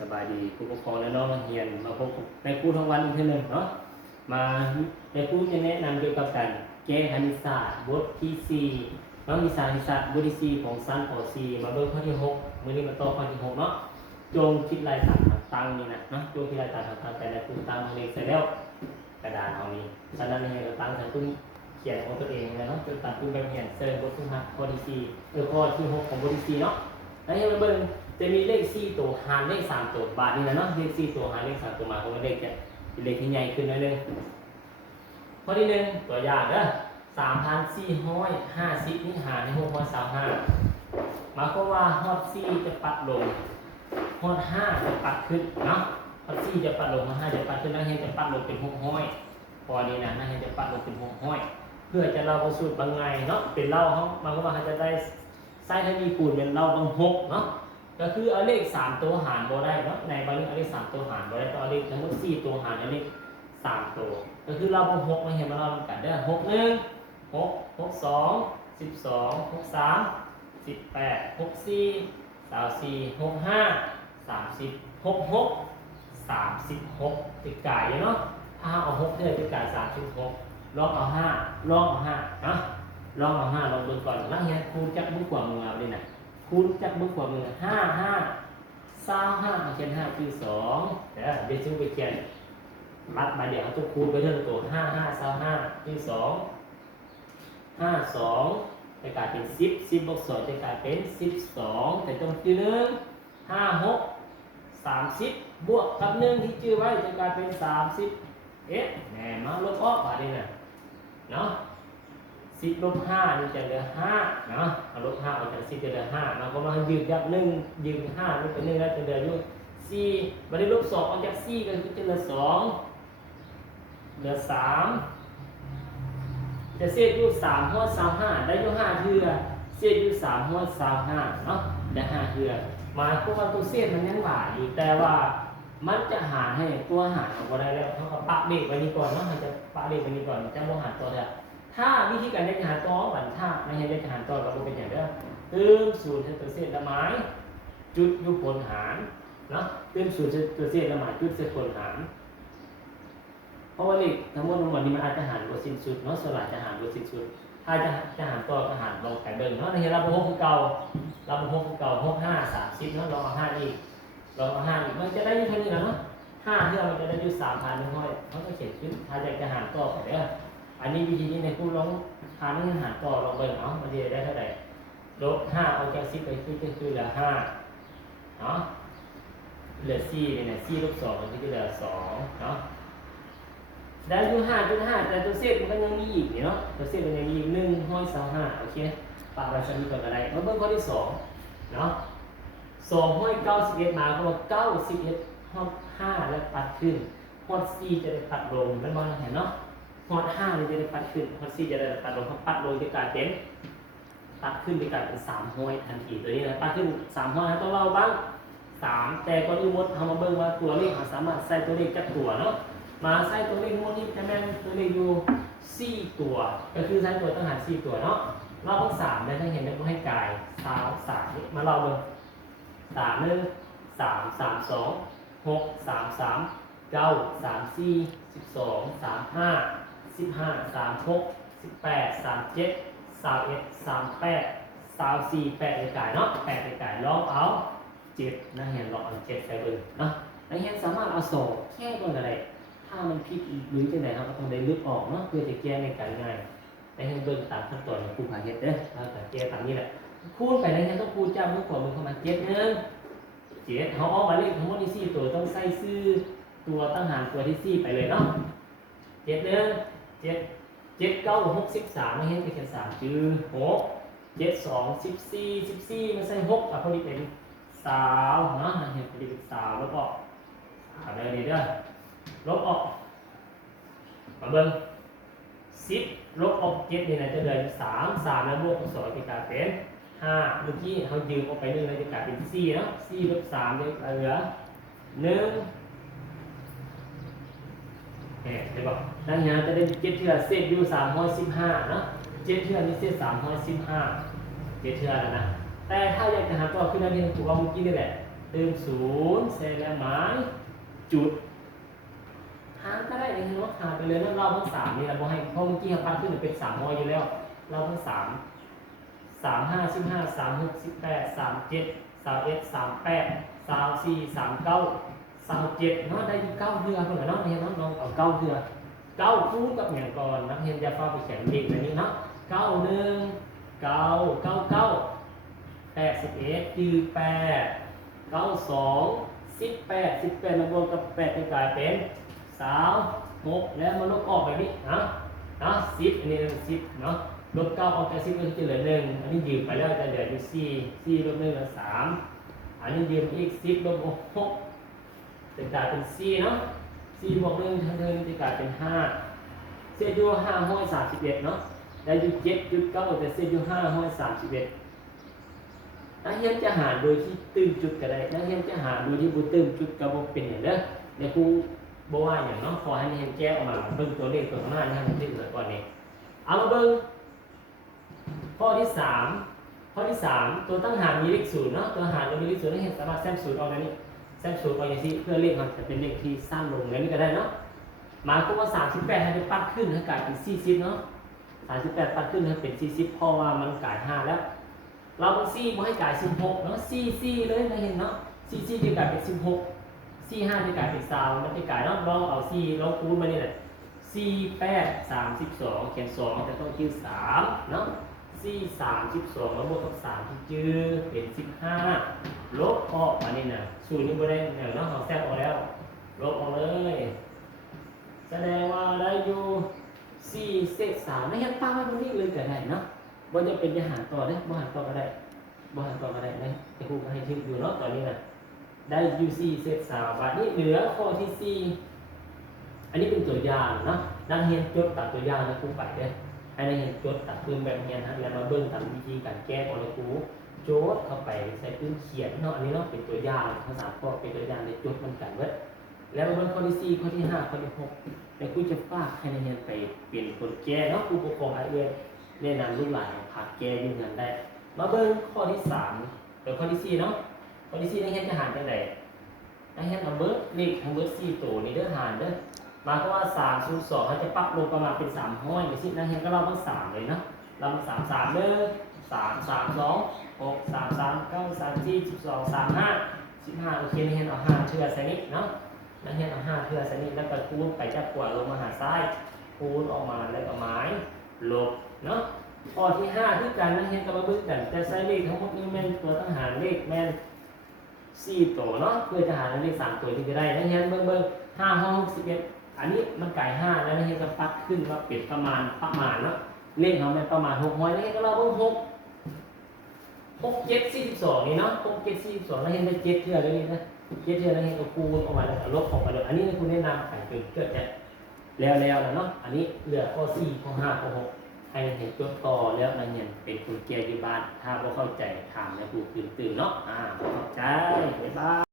สบายดีผู้ปกครองและน้องนักเรียนมาพบในครูทั้งวันอีกทีหนึ่งเนาะมาในครูจะแนะนำเกี่ยวกับการแก้คณิตศาสตร์บทที่4น้องมีสารคณิตศาสตร์บทที่4ของชั้นป .4 มาเบิ่งข้อที่6มื้อนี้มาต่อข้อที่6เนาะจงคิดลายตัดตังนี่นะเนาะจงคิดลายตัดตังแต่ละครูตั้งเลขใส่แล้วกระดาษเอานี้ฉะนั้นให้เราตั้งใส่ตุ้งเขียนของตัวเองเลยเนาะจนตัดตุ้งแบบเขียนเสริมบทที่5ข้อที่4ข้อที่6ของบทที่4เนาะแล้วให้มาเบิ่งจะมีเลข4ตัวหารเลข3ตัวบาทนี่นะเนาะเลข4ตัวหารเลข3ตัวมาของเลขจะเป็นเลขที่ใหญ่ขึ้นนิดนึงข้อที่1ตัวอย่างเด้อ3,450นี่หารใน625หมายความว่าฮอด4จะปัดลงฮอด5จะปัดขึ้นเนาะฮอด4จะปัดลงฮอด5จะปัดขึ้นแล้วเฮ็ดจะปัดลงเป็น600พอนี้นะเฮ็ดจะปัดลงเป็น600เพื่อจะเล่าประสูตรบางไงเนาะเป็นเล่าเฮาหมายความว่าเขาจะได้ไส้ทวีคูณเป็นเล่าบาง6เนาะก็คือเอาเลข3ตัวหารบ่ได้เนาะในบางเรื่องเอาเลข3ตัวหารบ่ได้ต้องเอาเลขทั้งหมด4ตัวหารเอาเลข3ตัวก็คือเราบ่6มาเห็นมาเล่ากันเด้อ61 6 62 12 63 18 64 24 65 30 66 36ติดกายเนาะถ้าเอา6เด้อติดกาย36ลองเอา5ลองเอา5เนาะลองเอา5ลองเบิ่งก่อนแล้วเฮียคูณจักมือกว่ามือเอาเลยนะคูณจักมือกว่ามือ25เขียน5คือ2เดี๋ยวจึงไปเขียนมัดมาเดี๋ยวเอาตัวคูณไปเท่าตัว25คือ2 52จะกลายเป็น10บวก2จะกลายเป็น12แต่ตรงที่1 56 30บวกกับ1ที่ชื่อไว้จะกลายเป็น30แหน่มาลบออกมาดิน่ะเนาะ10ลบ5นี่จะเหลือ5เนาะเอาลบ5ออกจาก10จะเหลือ5มันก็มายืดยับ1ยืด5นี่เป็น1แล้วจะเหลืออยู่4บัดนี้ลบ2ออกจาก4ก็คือจะเหลือ2เหลือ3จะเศษอยู่3ฮอด25ได้อยู่5เทื่อเศษอยู่3ฮอด25เนาะได้5เทื่อหมายความว่าตัวเศษมันยังหวาอยู่แต่ว่ามันจะหารให้ตัวหารออกมาได้แล้วเท่ากับปะเบรกไว้นี่ก่อนเนาะให้จะปะเบรกไว้นี่ก่อนจะบ่หารตัวได้ถ้าวิธีการเลขหารตัวบันถ้าไม่ให้เลขหารตัวเราเป็นอย่างเด้อเติมศูนย์ตัวเศษละหมายจุดอยู่ผลหารเนาะเติมศูนย์ตัวเศษละหมายจุดเศษผลหารเพราะว่าเลขทั้งหมดนี้มันอาจจะหารบ่สิ้นสุดเนาะสลายจะหารบ่สิ้นสุดถ้าจะหารตัวก็หารลองกันเบิ่งเนาะในเราบ่6คือเก่าเราบ่6คือเก่า6 5 30เนาะลองเอา5อีกลองเอา5อีกมันจะได้อยู่เท่านี้เนาะ5เท่ามันจะได้อยู่ 3,100เขาก็เขียนขึ้นถ้าอยากจะหารต่อไปเด้ออันนี้วิธีนี้ในผู้ลองหารนี่หารต่อลองเบิ่งเอามันจะได้เท่าไหร่ลบ5ออกจาก10ไปคือเหลือ5เนาะเหลือ4นี่นะ4ลบ2ก็คือเหลือ2เนาะได้อยู่ 5.5 แต่ตัวเศษมันก็ยังมีอีกเนาะตัวเศษมันยังมีอีก125โอเคปะไว้สักนิดก่อนก็ได้มาเบิ่งข้อที่2เนาะ291มาก็ว่า91ฮอด5แล้วปัดขึ้นฮอด4จะได้ปัดลงมันบ่เห็นเนาะฮอด5นี่จะได้ปัดขึ้นฮอด4จะได้ปัดลงพอปัดลงจะกลายเป็นปัดขึ้นจะกลายเป็น300ทันทีตัวนี้นะปัดขึ้น300ต้องเล่าบ้าง3แต่ก่อนอื่นหมดเฮามาเบิ่งว่าตัวเลขสามารถใส่ตัวเลขจักตัวเนาะมาใส่ตัวเลขหมดนี้จะแม่นตัวเลขอยู่4ตัวก็คือใช้ตัวตั้งหาร4ตัวเนาะเราต้อง3ได้ถ้าเห็นแล้วบ่ให้กาย3นี่มาเล่าเบิ่ง3 1 3 3 2 6 3 3 9 3 4 12 35 15 36 18 37 21 38 24 8ในกายเนาะ8ในกายลองเอา7นะเห็นลองเอา7ใส่เบิ่งเนาะแล้วเห็นสามารถเอา2แค่ก่อนก็ได้ถ้ามันผิดหรือจังได๋เราก็ต้องได้ลึกออกเนาะเพื่อจะแก้ในการง่ายได้ให้เบิ่งตามขั้นตอนของครูพาเฮ็ดเด้อเราก็แก้ตามนี้แหละคูณไปแล้วเนี่ยต้องคูณจ้ามือขวามือเข้ามา7นึง7เขาออกมาเลขทั้งหมดนี่4ตัวต้องใส่ชื่อตัวตั้งหารตัวที่4ไปเลยเนาะ7นึง7 7 9 63ไม่เห็นไปเขียน3ชื่อ6 7 2 14มันใส่6อ่ะพอดีเป็น20เนาะเห็นพอดีเป็น20แล้วก็อะไรดีเด้อลบออกมาเบิ่ง10ลบออก7นี่นะจะเหลือ3แล้วบวก2จะกลายเป็น5เมื่อกี้เขายืมออกไป1แล้วจะกลายเป็น4เนาะ4ลบ3จะเหลือ1เห็นบ่ดังนั้นจะได้7เทื่อเศษอยู่315เนาะ7เทื่อนี่เศษ315 7เทื่อแล้วนะแต่ถ้าอยากจะหาตัวขึ้นได้ที่ครูว่าเมื่อกี้นี่แหละเ ติมศูนย์เสร็จแล้วหมายจุดหารก็ได้เลยเห็นว่าหารไปเลยแล้วเราทั้งสามนี่เราบอกให้เพราะเมื่อกี้เราปัดขึ้นเป็น300อยู่แล้วเราทั้ง3 15 16 18 37 21 38 34 39 37เนาะได้อยู่9เทื่อเพิ่นเนาะเห็นเนาะลองเอา9เทื่อ9คูณกับอย่างก่อนนักเรียนจะฟ้าไปเขียนเด็กแบบนี้เนาะ91 91คือ8 92 18มารวมกับ8จะกลายเป็น36แล้วมาลบออกแบบนี้นะ10อันนี้เป็น10เนาะลบ9ออกจาก10ก็จะเหลือ1อันนี้ยืมไปแล้วจะเหลืออยู่4ลบ1เหลือ3อันนี้ยืมอีก10ลบ6จะกลายเป็น4เนาะ4บวก1ทั้งจะกลายเป็น5เศษอยู่531เนาะได้อยู่7.9แต่เศษอยู่531นักเรียนจะหารโดยที่ตื้มจุดก็ได้นักเรียนจะหารโดยที่บ่ตื้มจุดก็บ่เป็นอย่างเด้อเดี๋ยวครูบ่ว่าอย่างเนาะขอให้นักเรียนแก้ออกมาเบิ่งตัวเลขตัวข้างหน้าให้มันถึงเลยก่อนนี้เอามาเบิ่งข้อที่3ตัวตั้งหารมีเลข0เนาะตัวหารเรามีเลข0นักเรียนสามารถแซม0ออกได้นี่แซม0ออกอย่างนี้เพื่อเลขมันจะเป็นเลขที่สั้นลงอย่างนี้ก็ได้เนาะหมายความว่า38ให้เป็นปัดขึ้นให้กลายเป็น40เนาะ38ปัดขึ้นให้เป็น40เพราะว่ามันกลาย5แล้วเราเป็น4บ่ให้กลาย16เนาะ4เลยนะเห็นเนาะ4จะกลายเป็น16 45จะกลายเป็น20มันจะกลายเนาะลองเอา4ลองคูณมานี่แหละ4 8 32เขียน2จะต้องชื่อ3เนาะ4 32แล้วบวกกับ3ที่ชื่อเป็น15ลบออกมานี่นะ0นี่บ่ได้เนาะเอาแทรกออกแล้วลบออกเลยแสดงว่าได้อยู่4เศษ3นะเห็นตั้งไว้ตรงนี้เลยก็ได้เนาะบ่จะเป็นจะหารต่อได้บ่หารต่อก็ได้บ่หารต่อก็ได้นะแต่ครูก็ให้ทึกอยู่เนาะตอนนี้นะได้อยู่4เศษ3บาทนี้เหลือข้อที่4อันนี้เป็นตัวอย่างเนาะนักเรียนจดตามตัวอย่างนะครูไปเด้อให้นักเรียนจดตามพื้นแบบเรียนนะแล้วมาเบิ่งตามวิธีการแก้ของครูโจทย์เข้าไปใส่พื้นเขียนเนาะอันนี้เนาะเป็นตัวอย่างภาษาข้อเป็นตัวอย่างในจดมันกันเว้ยแล้วมาเบิ่งข้อที่4ข้อที่5ข้อที่6แต่ครูจะฝากให้นักเรียนไปเปลี่ยนคนแก้เนาะครูปกครองให้เรียนแนะนำลูกหลานพาแก้ยืนยันได้มาเบิ่งข้อที่3กับข้อที่4เนาะข้อที่4นักเรียนจะหารจังได๋นักเรียนเอาเบิดเลขทั้งเบิด4ตัวนี้เด้อหารเด้อหมายความว่า3 0 2เขาจะปรับลงประมาณเป็น300จังซี่นักเรียนก็เราต้อง3เลยเนาะเรา3เด้อ3 3 2 6 3 3 9 3 4 12 35 15โอเคนักเรียนเอา5เทื่อใส่นี้เนาะนักเรียนเอา5เทื่อใส่นี้แล้วก็คูณไปจับกวาดลงมาหาซ้ายคูณออกมาแล้วก็หมายลบเนาะข้อที่5คือการนักเรียนก็มาเบิ่งกันจะใช้เลขทั้งหมดนี้แม่นตัวต้องหารเลขแม่น4ตัวเนาะเพื่อจะหาเลข3ตัวที่จะได้นักเรียนเบิ่ง5 6 11อันนี้มันไก่5แล้วนักเรียนก็ปัดขึ้นว่าเป็นประมาณเนาะเลขเขาแม่นประมาณ600นักเรียนก็เราเบิ่ง6 7 42นี่เนาะ6 7 42นักเรียนได้7เทื่อเลยนะ7เทื่อนักเรียนก็คูณออกมาแล้วก็ลบออกไปเลยอันนี้ครูแนะนำให้เกิดจะแล้วเนาะอันนี้เหลือข้อ4ข้อ5ข้อ6ให้เห็นตัวต่อแล้วนักเรียนเป็นคนแก้อยู่บ้านถ้าบ่เข้าใจถามแล้วครูตื่นเนาะเข้าใจบ๊ายบาย